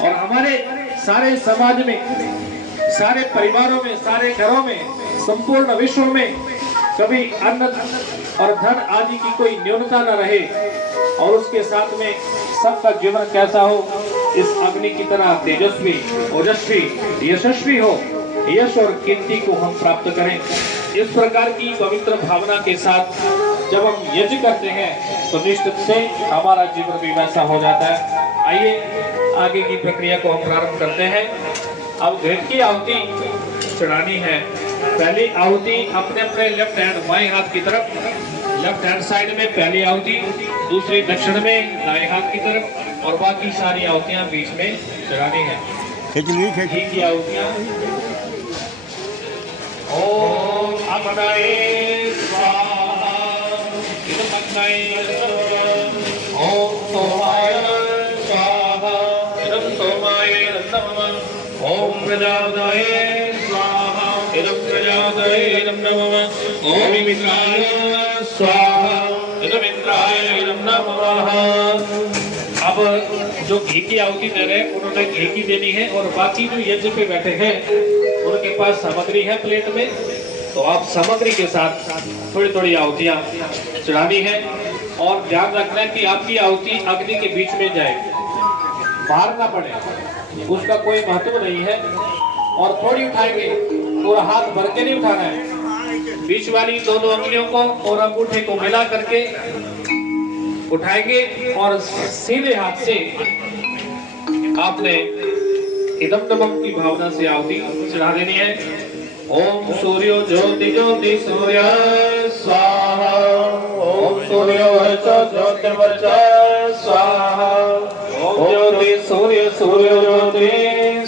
और हमारे सारे समाज में, सारे परिवारों में, सारे घरों में, संपूर्ण विश्व में कभी अन्न और धन आदि की कोई न्यूनता न रहे और उसके साथ में सबका जीवन कैसा हो, इस अग्नि की तरह तेजस्वी, ओजस्वी, यशस्वी हो, यश और कीर्ति को हम प्राप्त करें। इस प्रकार की पवित्र भावना के साथ जब हम यज्ञ करते हैं तो निश्चित से हमारा जीवन भी वैसा हो जाता है। आइए आगे की प्रक्रिया को हम प्रारंभ करते हैं। अब भेंट की आहुति चढ़ानी है। पहली आहुति अपने अपने लेफ्ट हैंड बाएं हाथ की तरफ, लेफ्ट हैंड साइड में पहली आहुति, दूसरी दक्षिण में दाएं हाथ की तरफ और बाकी सारी आहुतियां बीच में चढ़ानी है। घी की आहुतियां ओम अमनाय स्वाहा, ओम सोमाय स्वाहा, सोमाय नमः, ओम प्रजापतये स्वाहा, प्रजापतये नमः, ओम मित्राय स्वाहा, मित्राय नमः। अब जो घी की आहुति दे रहे हैं उन्होंने घी की देनी है और बाकी जो यज्ञ पे बैठे हैं उनके पास सामग्री है प्लेट में, तो आप सामग्री के साथ थोड़ी थोड़ी आहुतियां चढ़ानी है और ध्यान रखना है कि आपकी आहुति अग्नि के बीच में जाए, बाहर ना पड़े, उसका कोई महत्व नहीं है। और थोड़ी उठाएंगे, पूरा हाथ भर के नहीं उठाना है, बीच वाली दोनों अंगुलियों को और अंगूठे को मिला करके उठाएंगे और सीधे हाथ से आपने इदम नमः की भावना से आहुति चढ़ा देनी है। ओम सूर्यो ज्योति ज्योति सूर्य स्वाहा, ओम सूर्यो वर्च ज्योतिर्वर्च स्वाहा, ओम ज्योति सूर्य सूर्य ज्योति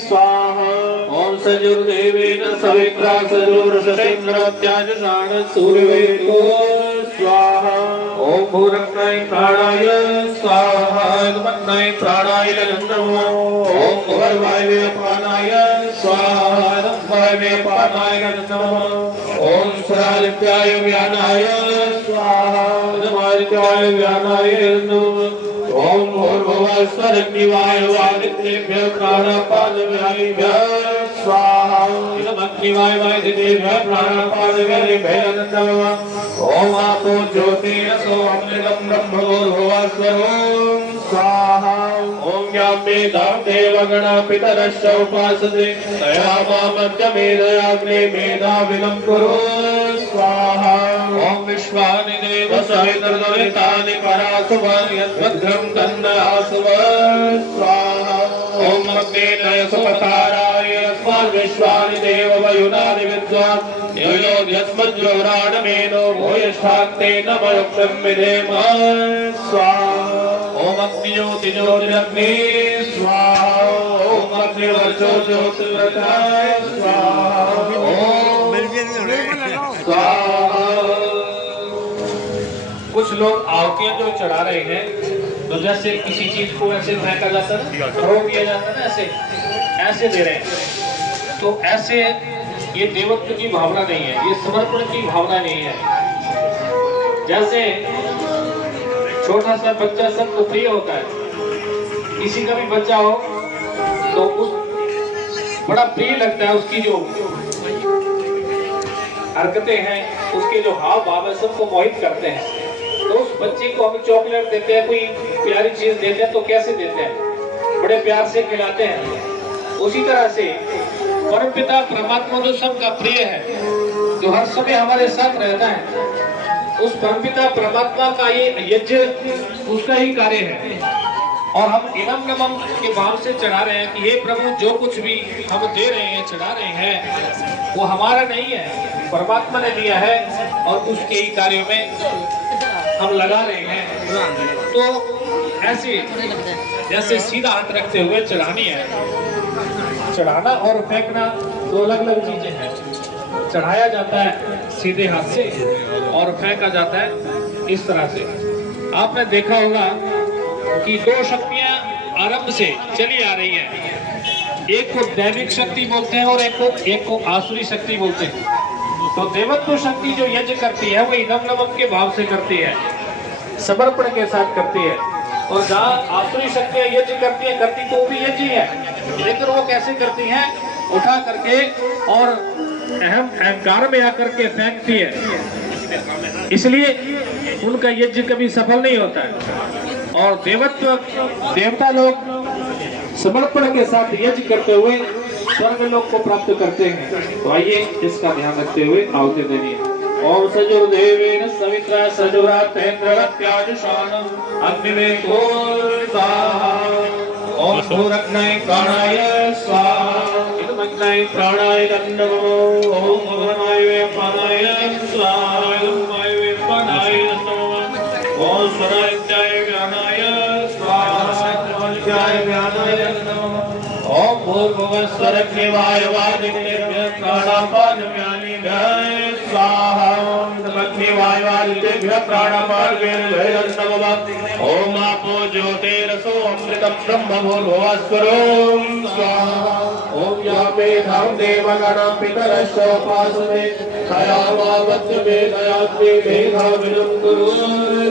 स्वाहा, ओम सजुर्देवेन सवित्रा सजुर्षेन्द्रत्याजसान सूर्यवेको स्वाहा, ओम भूरग्नाय प्राणाय स्वाहा, मन्नाय प्राणाय नमो, ओम भूर्वायवे प्राणाय स्वाहा, वायवे प्राणाय नमः, ओम सरादित्याय व्यानाय स्वाहा, नमादित्याय व्यानाय नमः, ओम भूर्भुवः स्वरग्निवाय वादित्रेभ्यः प्राणापानव्यायिभ्यः स्वाहा, अग्निवाय वायुदेभ्यः प्राणापानव्यायिभ्यः नमः, ओम आपो ज्योतिरसो अमृतं ब्रह्मभूर्भुवः स्वरोम स्वाहा, ओम यामेधां देवगणा पितरश्च उपासते तया मामर्चमेधयाग्ने मेधाविनं कुरु स्वाहा, ओम विश्वानि देव सवितर्दुरितानि परासुभं यद्भद्रं तन्नः स्वाहा, ओम अग्नेय सुपताराय यस्मात् विश्वानि देव वयुनानि विद्वान् यो यस्मज्जोराणमेनो भूयिष्ठान्ते नमयुक्तं विधेम स्वाहा, ओम अग्निज्योति ज्योतिरग्नि स्वाहा, ओम अग्निवर्चो ज्योतिर्वचाय स्वाहा, ओम स्वाहा। कुछ लोग आहुतियां जो चढ़ा रहे हैं तो जैसे किसी चीज को ऐसे फेंका जाता है, थ्रो किया जाता है ना, ऐसे ऐसे दे रहे हैं, तो ऐसे ये देवत्व की भावना नहीं है, ये समर्पण की भावना नहीं है। जैसे छोटा सा बच्चा सबको प्रिय होता है, किसी का भी बच्चा हो तो उस बड़ा प्रिय लगता है, उसकी जो हरकतें हैं, उसके जो हाव भाव है सबको मोहित करते हैं। तो उस बच्चे को हम चॉकलेट देते हैं, कोई प्यारी चीज देते हैं तो कैसे देते हैं, बड़े प्यार से खिलाते हैं। उसी तरह से परमपिता परमात्मा जो सबका प्रिय है, जो हर समय हमारे साथ रहता है, उस परमपिता परमात्मा का ये यज्ञ उसका ही कार्य है। और हम इदम नमः के भाव से चढ़ा रहे हैं कि हे प्रभु, जो कुछ भी हम दे रहे हैं, चढ़ा रहे हैं, वो हमारा नहीं है, परमात्मा ने दिया है और उसके ही कार्यों में हम लगा रहे हैं। तो ऐसे जैसे सीधा हाथ रखते हुए चढ़ानी है। चढ़ाना और फेंकना दो अलग अलग चीजें हैं। चढ़ाया जाता है सीधे हाथ से और फेंका जाता है इस तरह से। आपने देखा होगा कि दो शक्तियां आरंभ से चली आ रही हैं, एक को दैविक शक्ति बोलते हैं और एक को आसुरी शक्ति बोलते हैं। तो देवत्व शक्ति जो यज्ञ करती है वो इदम नमः के भाव से करती है, समर्पण के साथ करती है। और जहाँ आसुरी शक्तियाँ यज्ञ करती तो भी यज्ञ है, लेकिन वो कैसे करती हैं? उठा करके और अहंकार में आकर के फेंकती है, इसलिए उनका यज्ञ कभी सफल नहीं होता है। और देवता लोग समर्पण के साथ यज्ञ करते हुए स्वर्ग लोक को प्राप्त करते हैं। तो आइए इसका ध्यान रखते हुए आहुति देनी है। ओम सजुर्देवेन सवित्रा सजुरातेन्द्रवत्याजुषाणं अग्निवेको स्वाहा। ओम भूरग्नये प्राणाय स्वाहा। इदमग्नये प्राणाय नमो। ओम भुवनाय प्राणाय स्वाहा। इदमाय प्राणाय नमो। ओम स्वराज्याय ज्ञानाय स्वाहा। ज्ञानाय ज्ञानाय नमो। ओम भूर्भुवस्वरग्निवाय वायुवादितेभ्यः प्राणापानव्यानिभ्यः स्वाहा। अग्निवायुवादितेभ्यः प्राणापानव्यानिभ्यः नमः। ओम आपो ज्योतिरसो अमृतं ब्रह्म भूर्भुवस्वरं स्वाहा। ओम यामेधां देवगणा पितरश्चोपासते तया वावत्ते दयात्रे मेधाविनं कुरु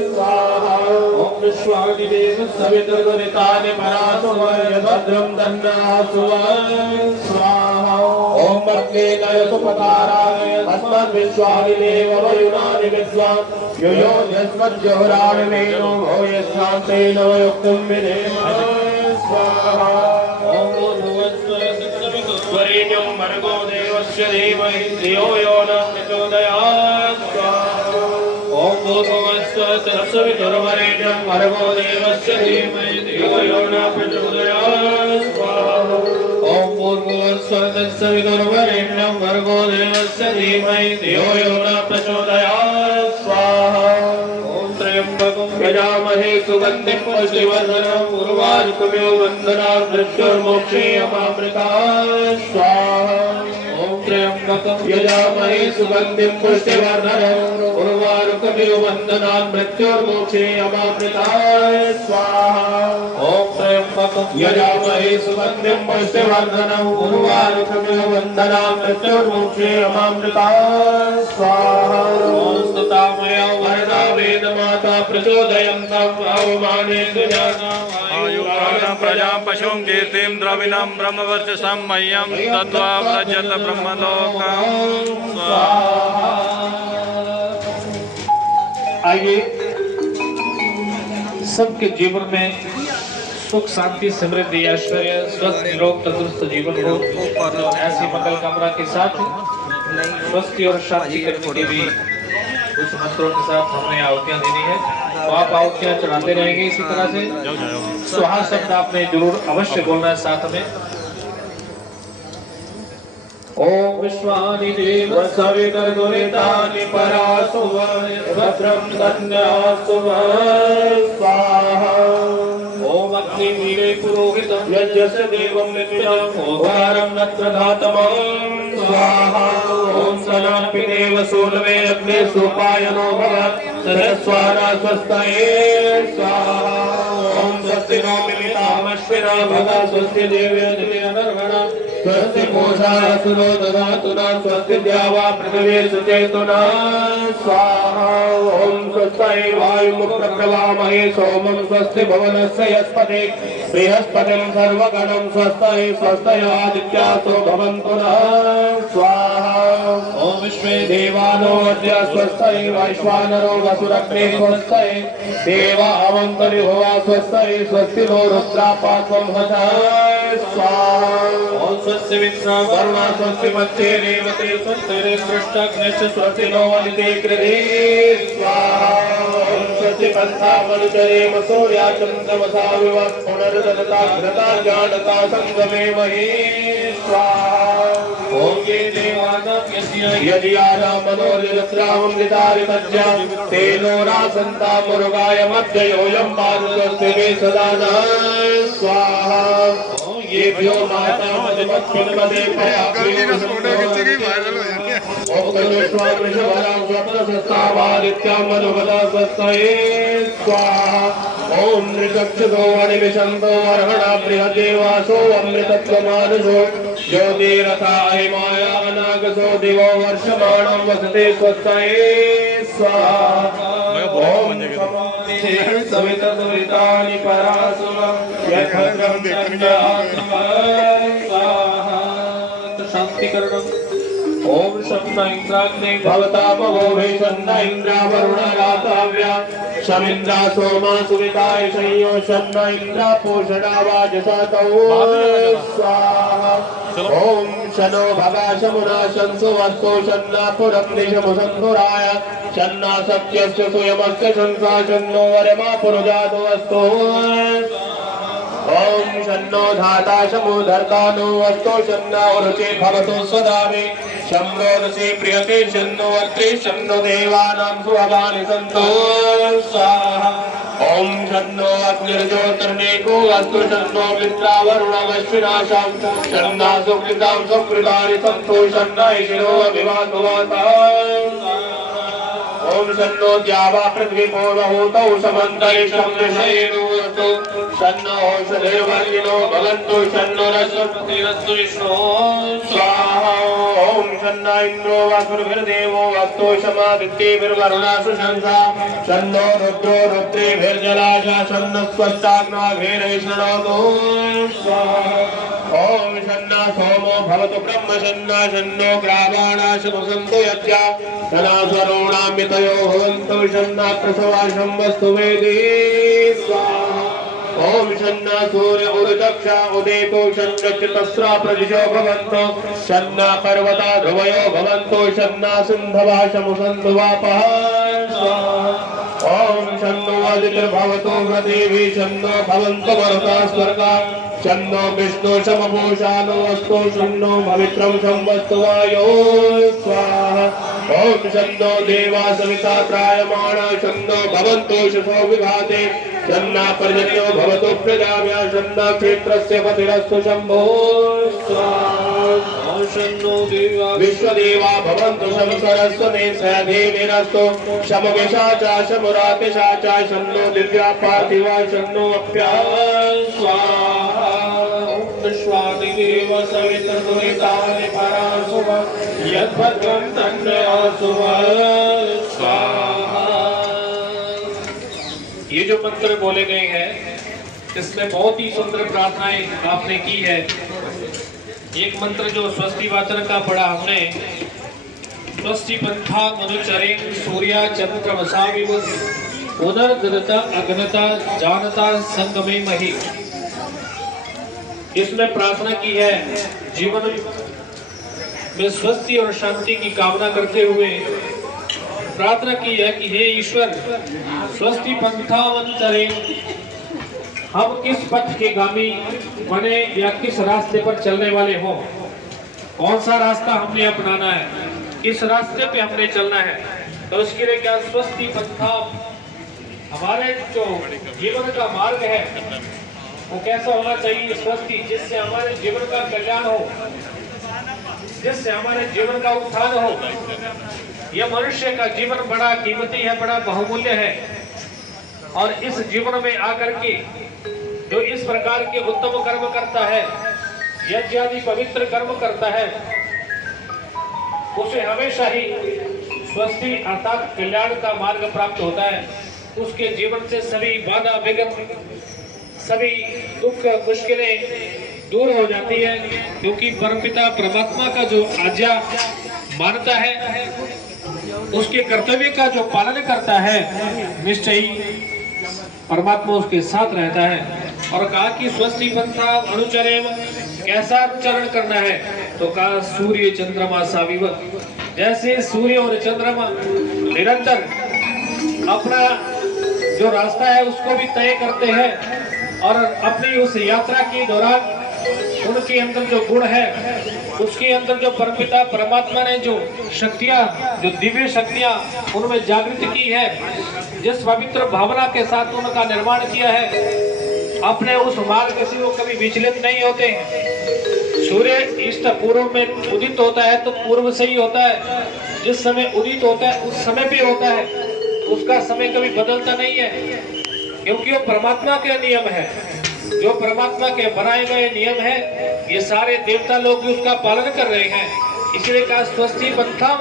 स्वाहा। ओम विश्वादिदेव सवितुर्वरितानि परासुवय भद्रं दन्नासुवय स्वाहा। ओम अग्नेयसुपताराय अस्मद्विश्वादिदेव वयुनानि विद्वान् यो यो यस्मज्जोहराणिमेनो भूयस्यान्तेन युक्तं विधेमहे स्वाहा। ओम भूर्भुवस्वरं भर्गो देवस्य धीमहि धियो यो न प्रचोदयात् स्वाहा। ओम भूर्भुवस्वरं भर्गो देवस्य धीमहि धियो यो न प्रचोदयात् स्वाहा। ओम भूर्भुवस्वरं भर्गो देवस्य धीमहि धियो यो न प्रचोदयात् स्वाहा। ओम त्र्यंबकं यजामहे सुगन्धिं पुष्टिवर्धनं उर्वारुकमिव बन्धनात् मृत्योर्मोक्षेयमामृतात् स्वाहा। ओम त्र्यंबकं यजामहे सुगन्धिं पुष्टिवर्धनं उर्वारुकमिव बन्धनात् मृत्योर्मोक्षेयमामृतात् स्वाहा। ओम त्र्यंबकं यजामहे सुगन्धिं पुष्टिवर्धनं उर्वारुकमिव बन्धनात् मृत्योर्मोक्षेयमामृतात् स्वाहा। ओम स्तुतामया वरदा वेदमाता प्रचोदयन्तं अवमानेषु आयुर्दानं प्रजां पशुं कीर्तिं द्रविणं ब्रह्मवर्चसं मह्यं दत्त्वा व्रजत ब्रह्मलोकं स्वाहा। आइए सबके जीवन में सुख शांति समृद्धि ऐश्वर्य स्वस्थ निरोग तंदुरुस्त जीवन हो, ऐसी मंगल कामना के साथ स्वस्थ और शांति करने के लिए उस मंत्रों के साथ हमें आहुतियां देनी है। तो आप आहुतियां चढ़ाते रहेंगे इसी तरह से। स्वाहा शब्द आपने जरूर अवश्य बोलना है साथ में। ओम विश्वानि देव सवितुर्वरितानि परासुवय भद्रं दन्यासुवय स्वाहा। ओम अग्निवीरे पुरोहितं यज्ञस्य देवं नित्यं ओंकारं नत्र धातमं स्वाहा। ओम सनापिदेव सूर्वे अग्ने सोपायनो भव सरस्वाना स्वस्तये स्वाहा। ओम स्वस्ति नो मिलितामश्विना भगा स्वस्ति देव्यधिनर्गणा स्वस्ति कोशा असुरो दधातु न स्वस्ति द्यावा पृथिवी सुचेतुना स्वाहा। ओम स्वस्ति वायुमुप्रवामहे सोमं स्वस्ति भुवनस्य यस्पति बृहस्पतिं सर्वगणं स्वस्ति स्वस्त्यादित्यासो भवन्तु नः स्वाहा। ओम विश्वे देवानो अद्य स्वस्ति वैश्वानरो वसुरग्ने स्वस्ति देवा अवन्तरि भुवा स्वस्ति स्वस्ति नो रुद्रापात्वं हता स्वाहा। ओम स्वस्ति विश्वा वर्मा स्वस्ति मत्ते रेवते स्वस्ति सृष्टग्निश्च स्वस्ति नो वनिते कृते स्वाहा। ओम स्वस्ति पंथा मनुचरेम सूर्या चन्द्रमसा विवः पुनर्दलता घृता जानता संगमे महे स्वाहा। ओम ये देवानां यदि आना मनोरजत्रामृतारितज्ञा तेनो रासन्ता मुरुगाय मध्ययोऽयं पादस्वस्ति मे सदा नः स्वाहा। ये भ्यो माता मधुमत्पदे ओम कलुष्वामृषभरां स्वप्नसस्तावादित्यां मधुमदा स्वस्तये स्वाहा। ओम नृचक्षुषो वणिविशन्तो अर्हणा बृहदेवासो अमृतत्वमानुषो ज्योतिरथा हिमाया अनागसो दिवो वर्षमाणं वसते स्वस्तये स्वाहा। ओम सवितर्दुरितानि परासुरं यद्भद्रं शांतिकरणम्। ओम शन्न इंद्राग्ने भवतामवोभे शन्न इंद्रावरुणराताव्या शमिन्द्रा सोमा सुविताय शय्यो शन्न इंद्रा पोषणा वाजसातौ स्वाहा ओम शनो भगा शमुना शंसु वस्तु शन्ना पुरं निशमुसन्धुराय शन्ना सत्यस्य सुयमस्य शंसा शन्नो वरमा पुरुजातो अस्तु ओम शन्नो धाता शमो धर्तानो अस्तो शन्ना उरुचे भवतो स्वदामे शम्रोदसे प्रियते शन्नो अत्रे शन्नो देवानां सुभगानि सन्तो स्वाहा ओम शन्नो अग्निर्ज्योतिर्नेको अस्तु शन्नो मित्रावरुणमश्विनाशां शन्ना सुकृतां सुकृतानि सन्तो शन्ना ईशिरो अभिवातो वाता ओम शन्नो द्यावा पृथ्वी पूर्वहूतौ समन्तरिक्षं दिशयेनुस्तु शन्नो औषधेवर्गिनो भवन्तु शन्नो रसोपतिरस्तु विष्णो स्वाहा ओम शन्ना इन्द्रो वसुर्भिर्देवो वस्तु शमादित्यैर्वरुणासु शंसा शन्नो रुद्रो रुद्रेभिर्जलाशा शन्नो स्वस्ताग्नाभिर्विष्णुतो स्वाहा ओम शन्ना सोमो भवतु ब्रह्म शन्ना शन्नो ग्रावाणाशमुसन्तु यज्ञा शन्ना स्वरूणामितयो भवन्तु शन्ना प्रसवाशं वस्तु वेदे स्वाहा ओम शन्ना सूर्य उरुदक्षा उदेतो शन्न चितस्रा प्रदिशो भवन्तु शन्ना पर्वता ध्रुवयो भवन्तु शन्ना सिन्धवाशमुसन्तु वापः स्वाहा ओम शन्नो अदितिर्भवतु प्रदेवी शन्नो भवन्तु मरुता स्वर्गा शन्नो विष्णु समभूषानो अस्तु शन्नो पवित्रं संवस्तु वायो स्वाहा ओम शन्नो देवा सविता त्रायमाणा शन्नो भवन्तु शशो विभाते शन्ना पर्जन्यो भवतु प्रजाभ्या शन्ना क्षेत्रस्य पतिरस्तु शम्भो स्वाहा शन्नो देवा विश्वदेवा भवन्तु शम सरस्वती सदेवीरस्तु शम विशाचा शमुरातिशाचा शन्नो दिव्या पार्थिवा शन्नो अप्या स्वाहा विश्वादिदेव सवितर्दुरितानि परासुरं यद्भद्रं तन्नयासु स्वाहा। ये जो मंत्र बोले गए हैं इसमें बहुत ही सुंदर प्रार्थनाएं आपने की है। एक मंत्र जो स्वस्ति वाचन का पढ़ा हमने, स्वस्ति पंथा मनुचरें सूर्या चंद्रमसा विवुत पुनर्दृता अग्नता जानता संगमे मही। इसमें प्रार्थना की है, जीवन में स्वस्थि और शांति की कामना करते हुए प्रार्थना की है कि हे ईश्वर स्वस्ति पंथा अनुचरें, हम किस पथ के गामी बने या किस रास्ते पर चलने वाले हों, कौन सा रास्ता हमने अपनाना है, किस रास्ते पे हमने चलना है। तो उसके लिए क्या स्वस्ति पंथा, हमारे जो जीवन का मार्ग है वो कैसा होना चाहिए, स्वस्ति, जिससे हमारे जीवन का कल्याण हो, जिससे हमारे जीवन का उत्थान हो। यह मनुष्य का जीवन बड़ा कीमती है, बड़ा बहुमूल्य है, और इस जीवन में आकर के जो इस प्रकार के उत्तम कर्म करता है, यज्ञ आदि पवित्र कर्म करता है, उसे हमेशा ही स्वस्ति अर्थात कल्याण का मार्ग प्राप्त होता है। उसके जीवन से सभी बाधा विघ्न, सभी दुख मुश्किलें दूर हो जाती है, क्योंकि परमपिता परमात्मा का जो आज्ञा मानता है, उसके कर्तव्य का जो पालन करता है, निश्चय ही परमात्मा उसके साथ रहता है। और कहा कि स्वस्ति पंथा अनुचरेम, कैसा चरण करना है, तो कहा सूर्य चंद्रमा साविवत, जैसे सूर्य और चंद्रमा निरंतर अपना जो रास्ता है उसको भी तय करते हैं, और अपनी उस यात्रा के दौरान उनके अंदर जो गुण है, उसके अंदर जो परमपिता परमात्मा ने जो शक्तियां, जो दिव्य शक्तियां उनमें जागृत की है, जिस पवित्र भावना के साथ उनका निर्माण किया है, अपने उस मार्ग से वो कभी विचलित नहीं होते। सूर्य ईस्ट पूर्व में उदित होता है तो पूर्व से ही होता है, जिस समय उदित होता है उस समय पे होता है, उसका समय कभी बदलता नहीं है, क्योंकि वो परमात्मा के नियम है। जो परमात्मा के बनाए गए नियम है, ये सारे देवता लोग भी उसका पालन कर रहे हैं। इसलिए कहा स्वस्ति पंथा